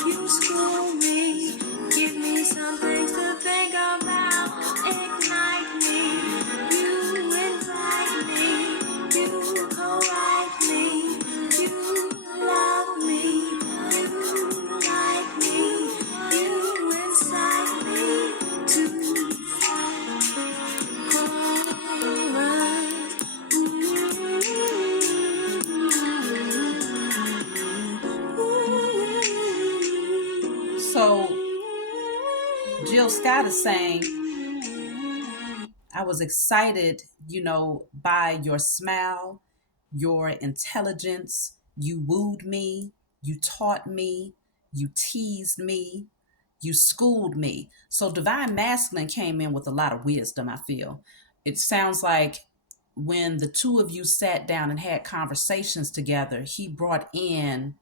you school me, give me some things to think about, ignite me, you invite me, you co-write me, you love me, you like me, you incite me to So Jill Scott is saying, I was excited, by your smile, your intelligence. You wooed me, you taught me, you teased me, you schooled me. So divine masculine came in with a lot of wisdom, I feel. It sounds like when the two of you sat down and had conversations together, he brought in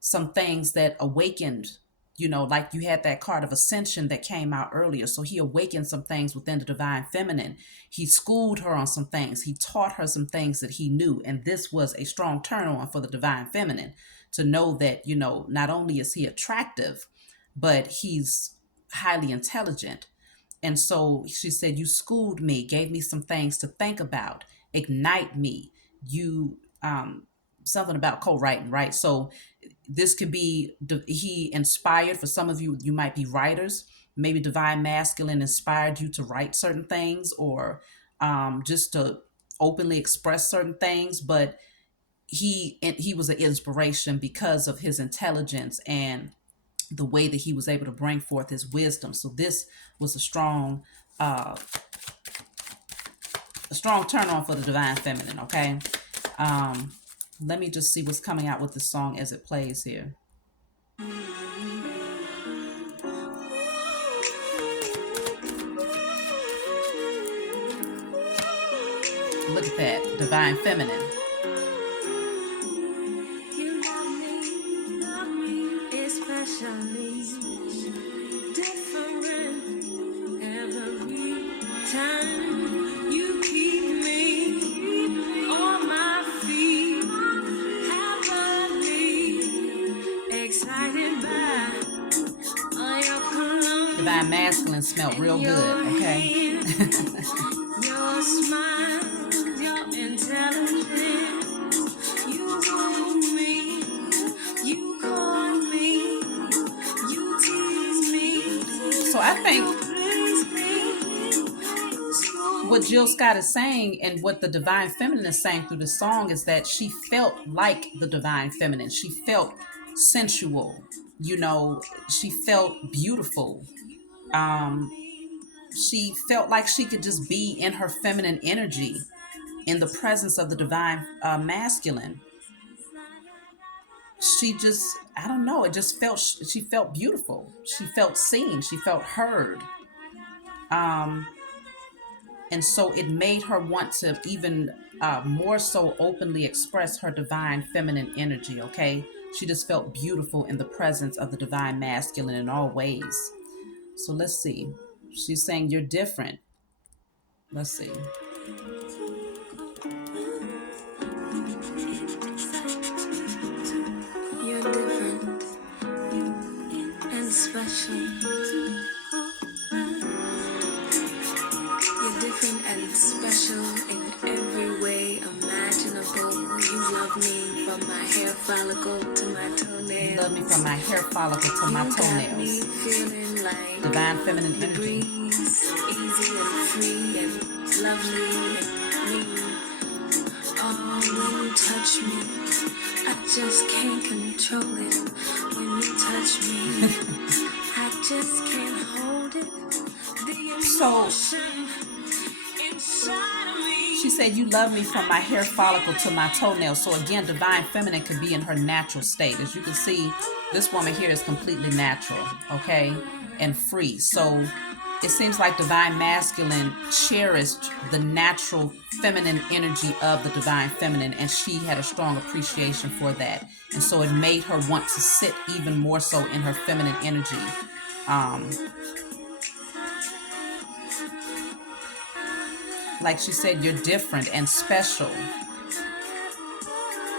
some things that awakened, like you had that card of ascension that came out earlier. So he awakened some things within the divine feminine. He schooled her on some things. He taught her some things that he knew. And this was a strong turn on for the divine feminine to know that, not only is he attractive, but he's highly intelligent. And so she said, you schooled me, gave me some things to think about, ignite me. You, something about co-writing, right? So this could be he inspired. For some of you, you might be writers. Maybe divine masculine inspired you to write certain things, or just to openly express certain things. But he was an inspiration because of his intelligence and the way that he was able to bring forth his wisdom. So this was uh, a strong turn on for the divine feminine. Okay, um, let me just see what's coming out with the song as it plays here. Look at that, divine feminine. You love me, especially different every time. You keep me on my feet, happily excited by your cologne. Divine masculine smelled real good, okay? Your smile, your intelligence, you move me, you call me, you tease me. So I think what Jill Scott is saying and what the divine feminine is saying through the song is that she felt like the divine feminine. She felt sensual, she felt beautiful. Um, she felt like she could just be in her feminine energy in the presence of the divine masculine. She just, I don't know, it just felt, she felt beautiful. She felt seen. She felt heard. Um, and so it made her want to even more so openly express her divine feminine energy. Okay, she just felt beautiful in the presence of the divine masculine in all ways. So let's see, she's saying you're different. Let's see. You're different and special. You're different and special in every way imaginable. You love me from my hair follicle to my toenails. You love me from my hair follicle to my You got me toenails. feeling like Divine feminine the energy. breeze, easy and free and lovely and me. Oh, when you touch me, I just can't control it. When you touch me, I just can't hold it. The So emotion inside of me. she said, you love me from my hair follicle to my toenail. So again, divine feminine could be in her natural state. As you can see, this woman here is completely natural, okay, and free. So it seems like divine masculine cherished the natural feminine energy of the divine feminine, and she had a strong appreciation for that. And so it made her want to sit even more so in her feminine energy. Like she said, you're different and special.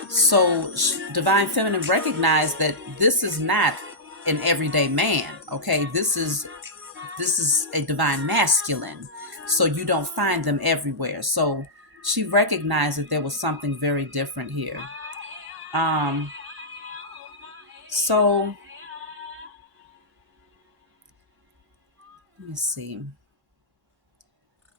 So divine feminine recognized that this is not an everyday man, okay? This is a divine masculine. So you don't find them everywhere. So she recognized that there was something very different here. Um, so let me see.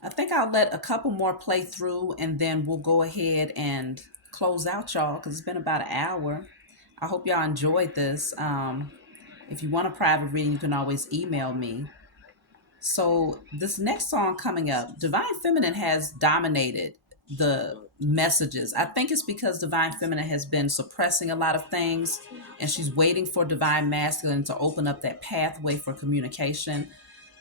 I think I'll let a couple more play through and then we'll go ahead and close out, y'all, because it's been about an hour. I hope y'all enjoyed this. If you want a private reading, you can always email me. So this next song coming up, Divine Feminine has dominated the messages. I think it's because Divine Feminine has been suppressing a lot of things and she's waiting for Divine Masculine to open up that pathway for communication.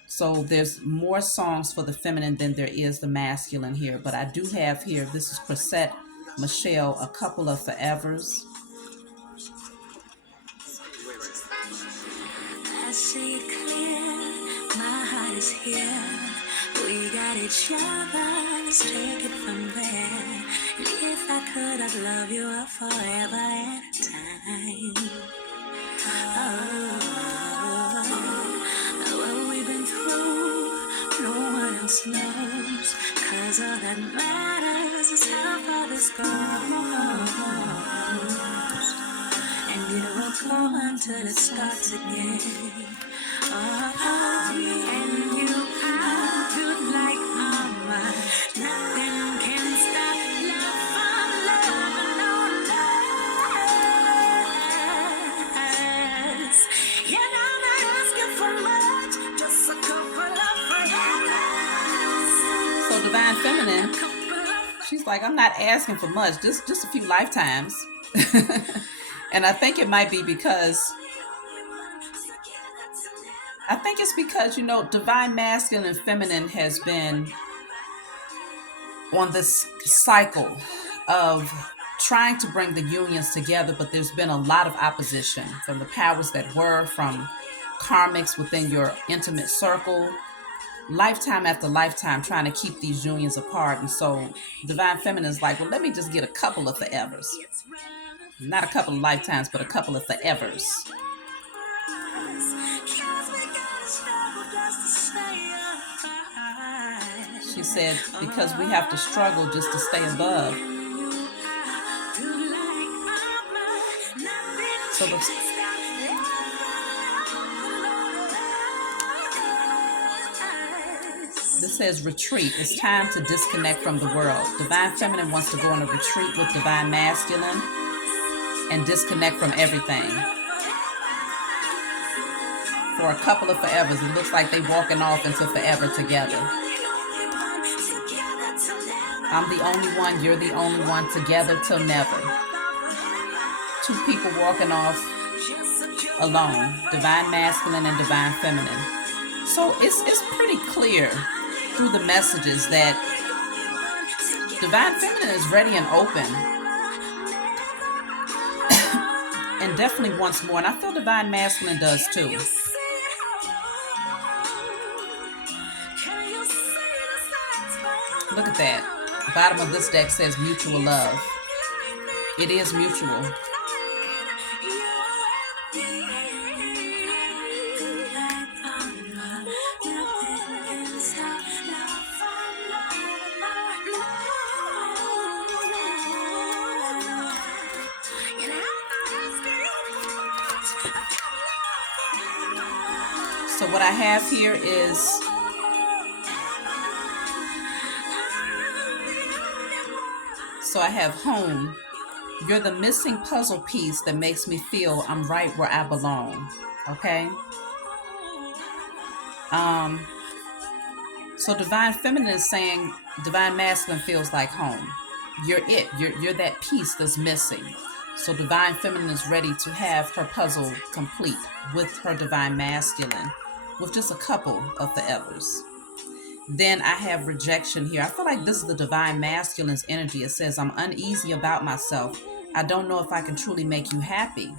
So there's more songs for the feminine than there is the masculine here. But I do have here, this is Chrisette Michele, A Couple of Forevers. I see it clear, my heart is here. We got each other, let's take it from there. And if I could, I'd love you forever at a time. What we've been through, no one else knows. 'Cause all that matters is how far this goes. And it won't go until it starts again. And you are good like armor. Nothing can stop love from love. No love. You know like, I'm not asking for much, just a few lifetimes. And I think it might be because I think it's because, divine masculine and feminine has been on this cycle of trying to bring the unions together, but there's been a lot of opposition from the powers that were, from karmics within your intimate circle, lifetime after lifetime trying to keep these unions apart. And so divine feminine is like, well, let me just get a couple of forevers. Not a couple of lifetimes, but a couple of forevers. She said, because we have to struggle just to stay above. So this says retreat. It's time to disconnect from the world. Divine feminine wants to go on a retreat with divine masculine and disconnect from everything. For a couple of forevers, it looks like they're walking off into forever together. I'm the only one, you're the only one, together till never. Two people walking off alone, divine masculine and divine feminine. So it's pretty clear through the messages that divine feminine is ready and open and definitely wants more. And I feel divine masculine does too. Look at that. The bottom of this deck says mutual love. It is mutual. So what I have here is I have home. You're the missing puzzle piece that makes me feel I'm right where I belong. Okay? So divine feminine is saying divine masculine feels like home. You're it. You're that piece that's missing. So divine feminine is ready to have her puzzle complete with her divine masculine, with just a couple of forevers. Then I have rejection here. I feel like this is the divine masculine's energy. It says, I'm uneasy about myself. I don't know if I can truly make you happy.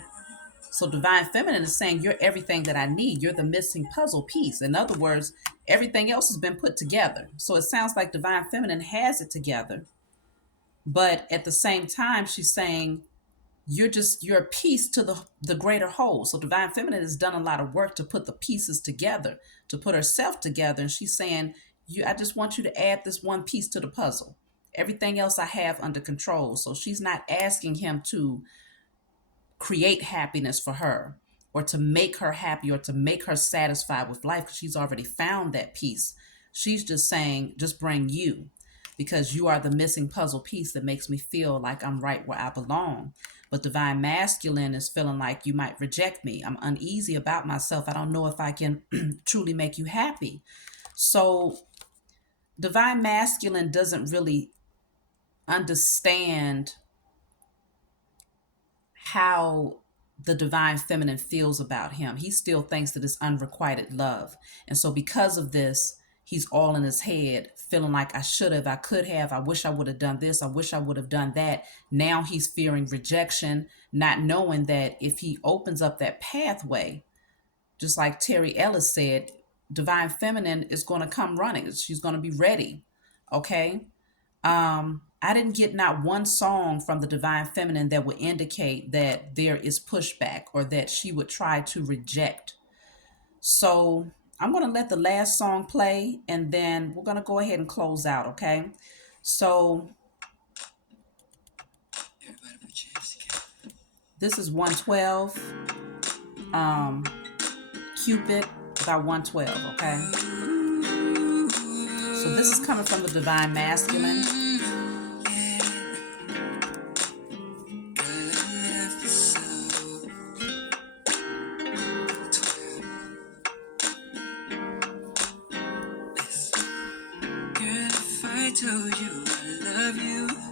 So divine feminine is saying, you're everything that I need. You're the missing puzzle piece. In other words, everything else has been put together. So it sounds like divine feminine has it together. But at the same time, she's saying, you're a piece to the greater whole. So divine feminine has done a lot of work to put the pieces together, to put herself together. And she's saying, I just want you to add this one piece to the puzzle. Everything else I have under control. So she's not asking him to create happiness for her or to make her happy or to make her satisfied with life, because she's already found that piece. She's just saying, just bring you, because you are the missing puzzle piece that makes me feel like I'm right where I belong. But divine masculine is feeling like you might reject me. I'm uneasy about myself. I don't know if I can truly make you happy. So divine masculine doesn't really understand how the divine feminine feels about him. He still thinks that it's unrequited love. And so because of this, he's all in his head, feeling like I should have, I could have, I wish I would have done this, I wish I would have done that. Now he's fearing rejection, not knowing that if he opens up that pathway, just like Terry Ellis said, divine feminine is going to come running. She's going to be ready. Okay. I didn't get not one song from the divine feminine that would indicate that there is pushback or that she would try to reject. So I'm going to let the last song play and then we're going to go ahead and close out. Okay. So this is 112, Cupid by 112. Okay. So this is coming from the divine masculine. Told you I love you.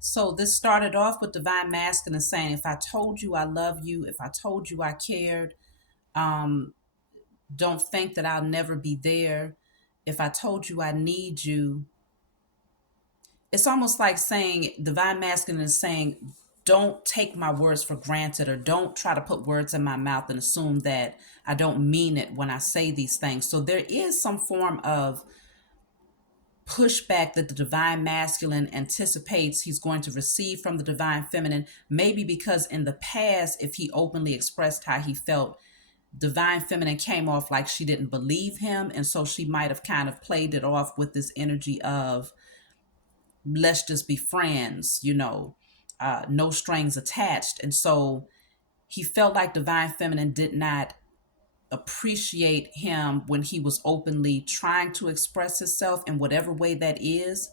So this started off with Divine Masculine saying, if I told you I love you, if I told you I cared, um, don't think that I'll never be there. If I told you I need you, it's almost like saying, Divine Masculine is saying, don't take my words for granted, or don't try to put words in my mouth and assume that I don't mean it when I say these things. So there is some form of pushback that the Divine Masculine anticipates he's going to receive from the Divine Feminine, maybe because in the past, if he openly expressed how he felt, Divine Feminine came off like she didn't believe him. And so she might have kind of played it off with this energy of, let's just be friends, no strings attached. And so he felt like Divine Feminine did not appreciate him when he was openly trying to express himself in whatever way that is.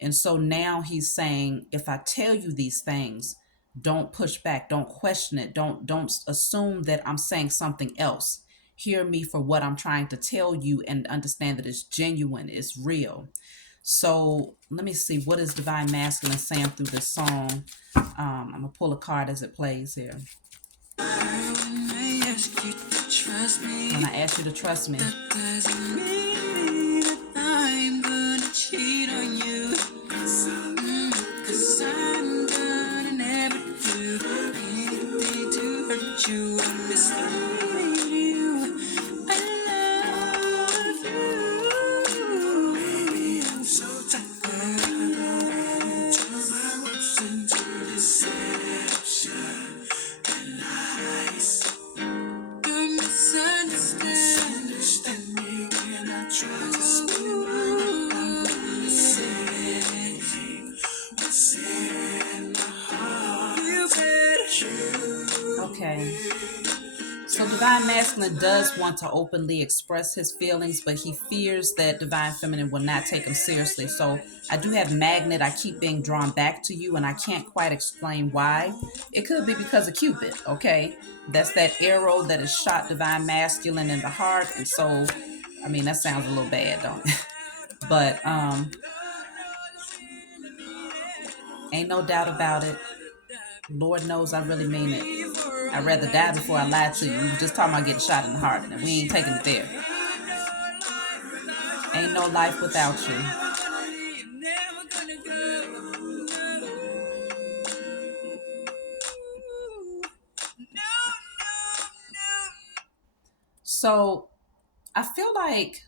And so now he's saying, if I tell you these things, don't push back, don't question it, don't assume that I'm saying something else. Hear me for what I'm trying to tell you and understand that it's genuine, it's real. So let me see, what is Divine Masculine saying through this song? I'm gonna pull a card as it plays here. When I ask you to trust me, that doesn't mean that I'm gonna cheat on you. 'Cause I'm gonna never do anything to hurt you. I'm misleading you. I love you. Baby, I'm so tired. Turn my words into deception and lies. You're misunderstand me when I try to spin my what's in my heart. Okay. So Divine Masculine does want to openly express his feelings, but he fears that Divine Feminine will not take him seriously. So I do have Magnet. I keep being drawn back to you, and I can't quite explain why. It could be because of Cupid, okay? That's that arrow that is shot Divine Masculine in the heart. And so, I mean, that sounds a little bad, don't it? But ain't no doubt about it. Lord knows I really mean it. I'd rather die before I lie to you. We were just talking about getting shot in the heart, and we ain't taking it there. Ain't no life without you. So I feel like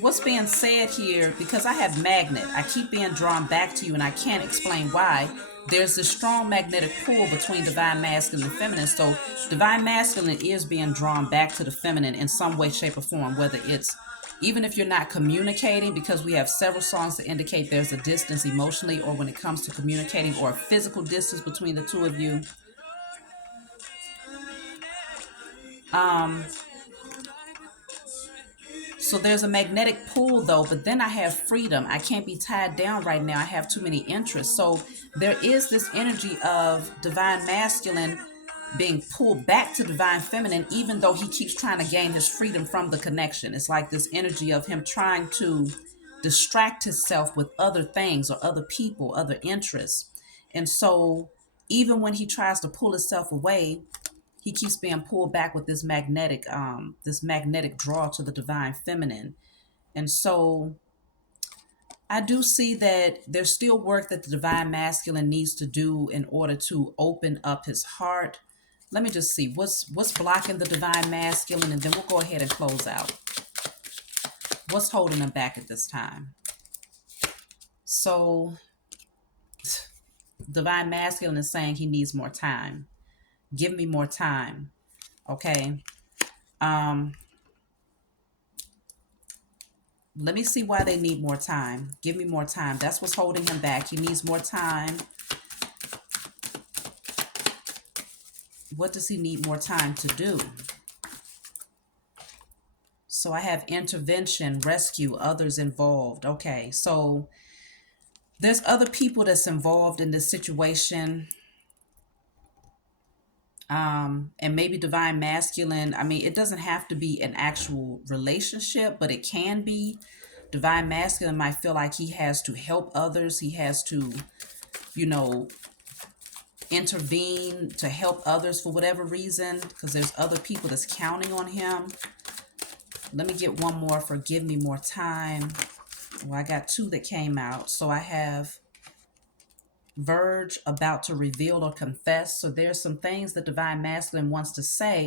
what's being said here, because I have Magnet, I keep being drawn back to you, and I can't explain why. There's this strong magnetic pull between Divine Masculine and Feminine. So Divine Masculine is being drawn back to the Feminine in some way, shape, or form, whether it's, even if you're not communicating, because we have several songs that indicate there's a distance emotionally, or when it comes to communicating, or a physical distance between the two of you. So there's a magnetic pull though, but then I have freedom. I can't be tied down right now. I have too many interests. So there is this energy of Divine Masculine being pulled back to Divine Feminine, even though he keeps trying to gain his freedom from the connection. It's like this energy of him trying to distract himself with other things or other people, other interests. And so even when he tries to pull himself away, he keeps being pulled back with this magnetic draw to the Divine Feminine. And so I do see that there's still work that the Divine Masculine needs to do in order to open up his heart. Let me just see what's blocking the Divine Masculine, and then we'll go ahead and close out. What's holding him back at this time? So Divine Masculine is saying he needs more time. Give me more time. Okay. Let me see why they need more time. Give me more time. That's what's holding him back. He needs more time. What does he need more time to do? So I have intervention, rescue, others involved. Okay, so there's other people that's involved in this situation. And maybe divine masculine. I mean, it doesn't have to be an actual relationship, but it can be. Divine masculine might feel like he has to help others. He has to, you know, intervene to help others for whatever reason, because there's other people that's counting on him. Let me get one more for give me more time. Well, I got two that came out. So I have verge, about to reveal or confess. So there's some things that divine masculine wants to say,